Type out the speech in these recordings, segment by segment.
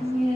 Yeah.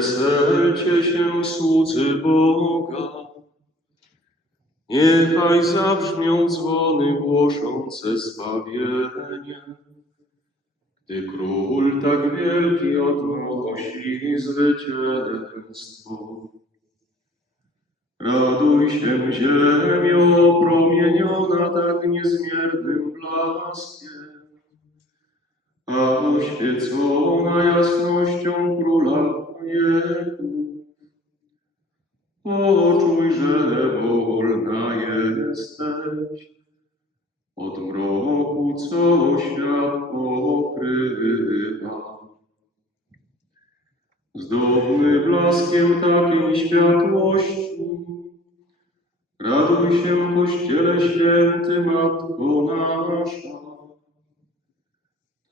Weselcie się, słudzy Boga. Niechaj zabrzmią dzwony głoszące zbawienie. Gdy król tak wielki odnosi zwycięstwo. Raduj się, ziemio, promieniona tak niezmiernym blaskiem, a oświecona jasnością Króla wieku. Poczuj, że wolna jesteś od mroku, co świat pokrywa. Zdobny blaskiem takiej światłości, raduj się w Kościele Święty, Matko nasza.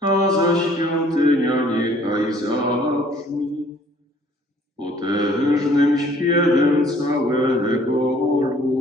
A za świątynia niechaj zabrzmi potężnym śpiewem całego ludu.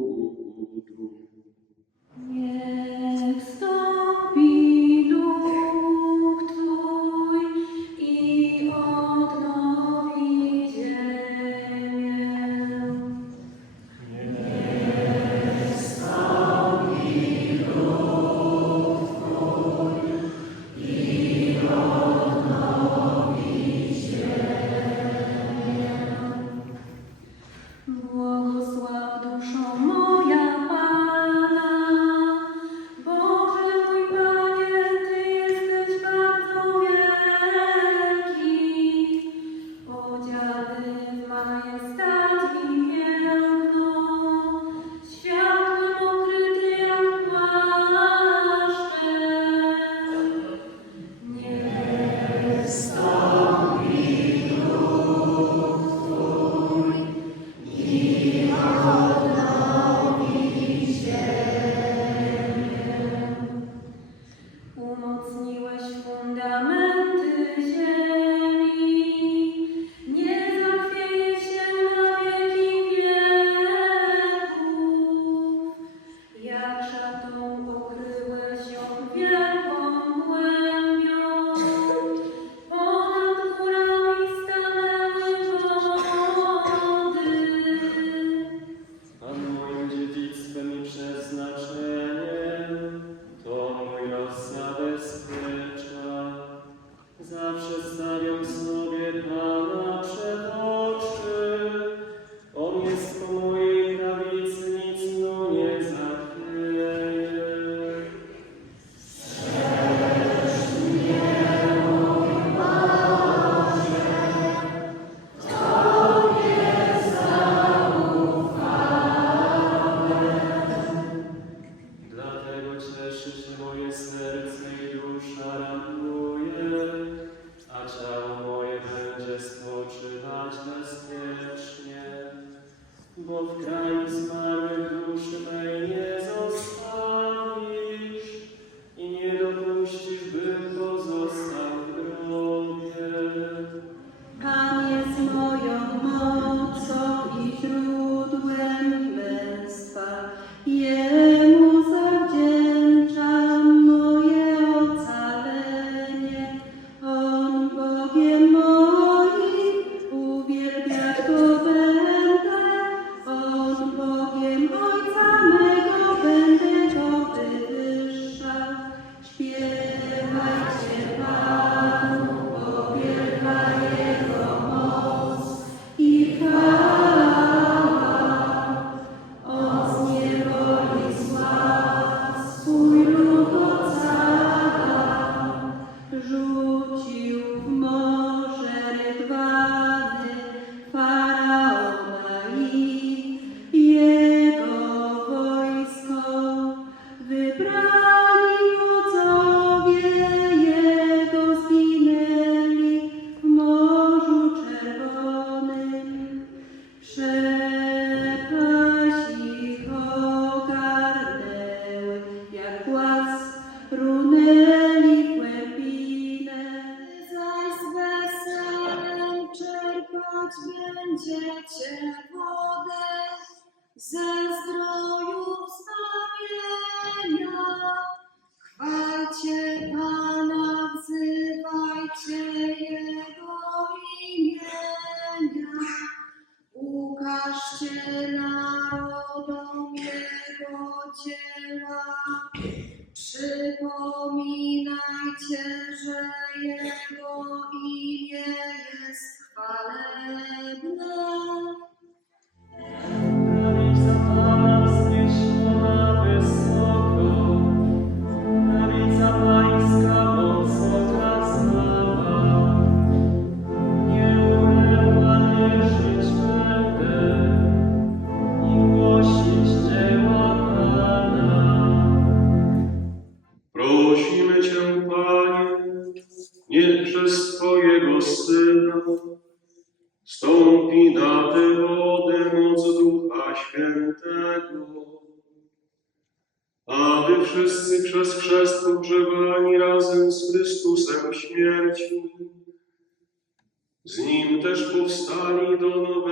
studied all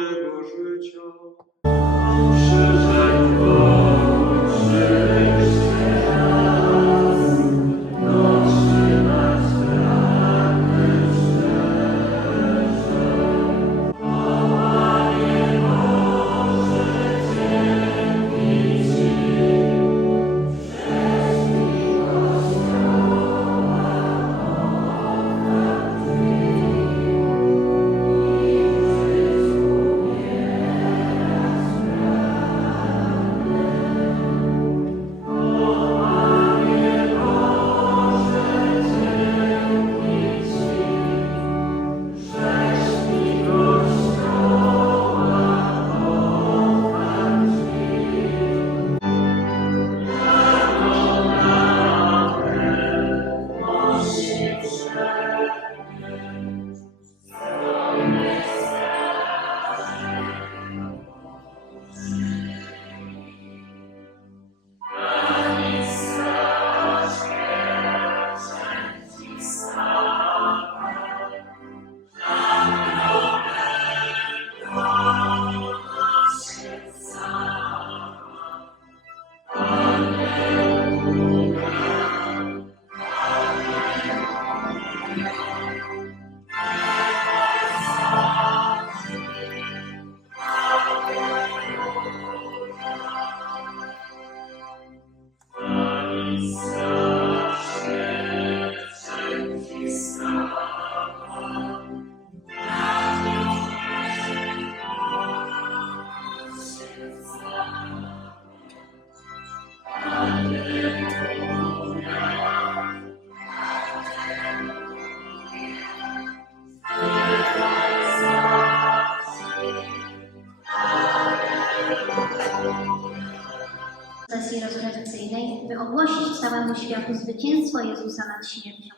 całemu światu zwycięstwo Jezusa nad śmiercią.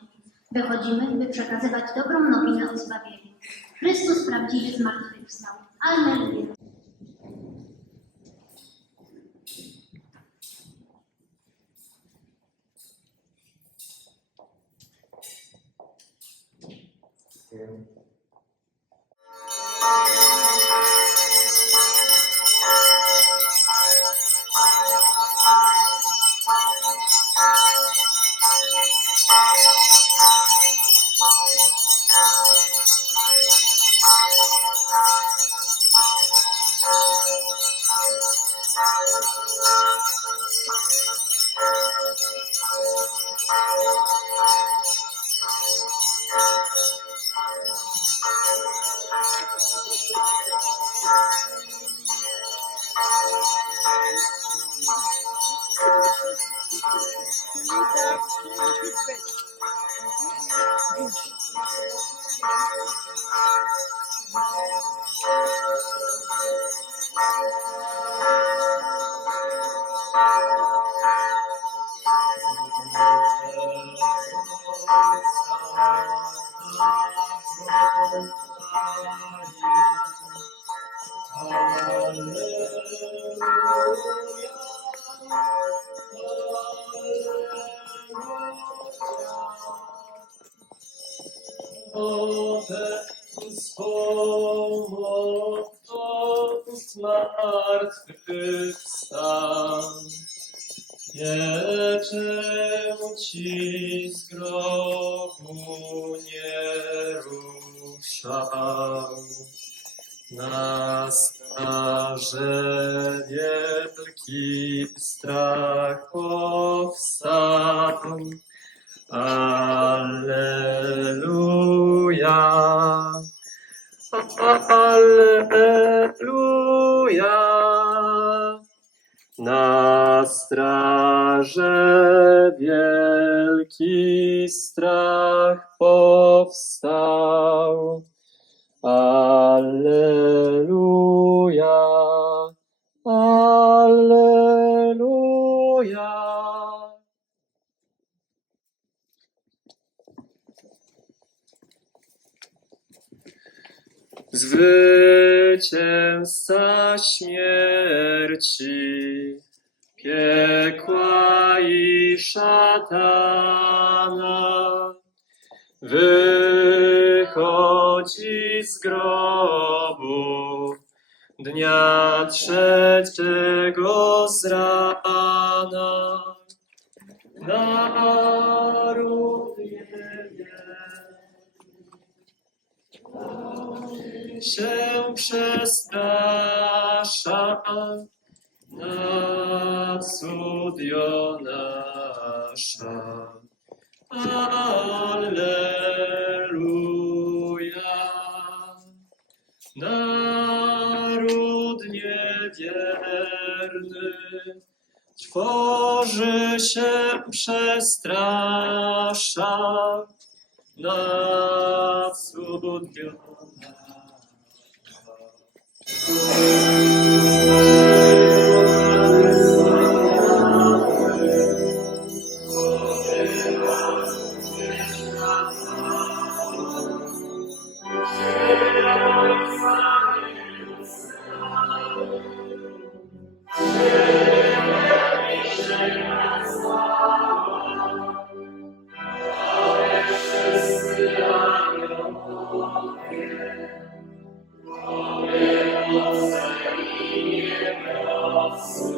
Wychodzimy, by przekazywać dobrą nowinę o zbawieniu. Chrystus prawdziwie zmartwychwstał. Alleluja. Thank you. Ci z grobu nie ruszał. Na wielki strach powstał. Alleluja. Alleluja. Na straże wielki strach powstał. Alleluja. Alleluja. Zwycięzca śmierci, piekła i szatana, wychodzi z grobu dnia trzeciego z rana. Się przestrasza na cud Jonasza. Alleluja. Naród niewierny tworzy się przestrasza na Música house.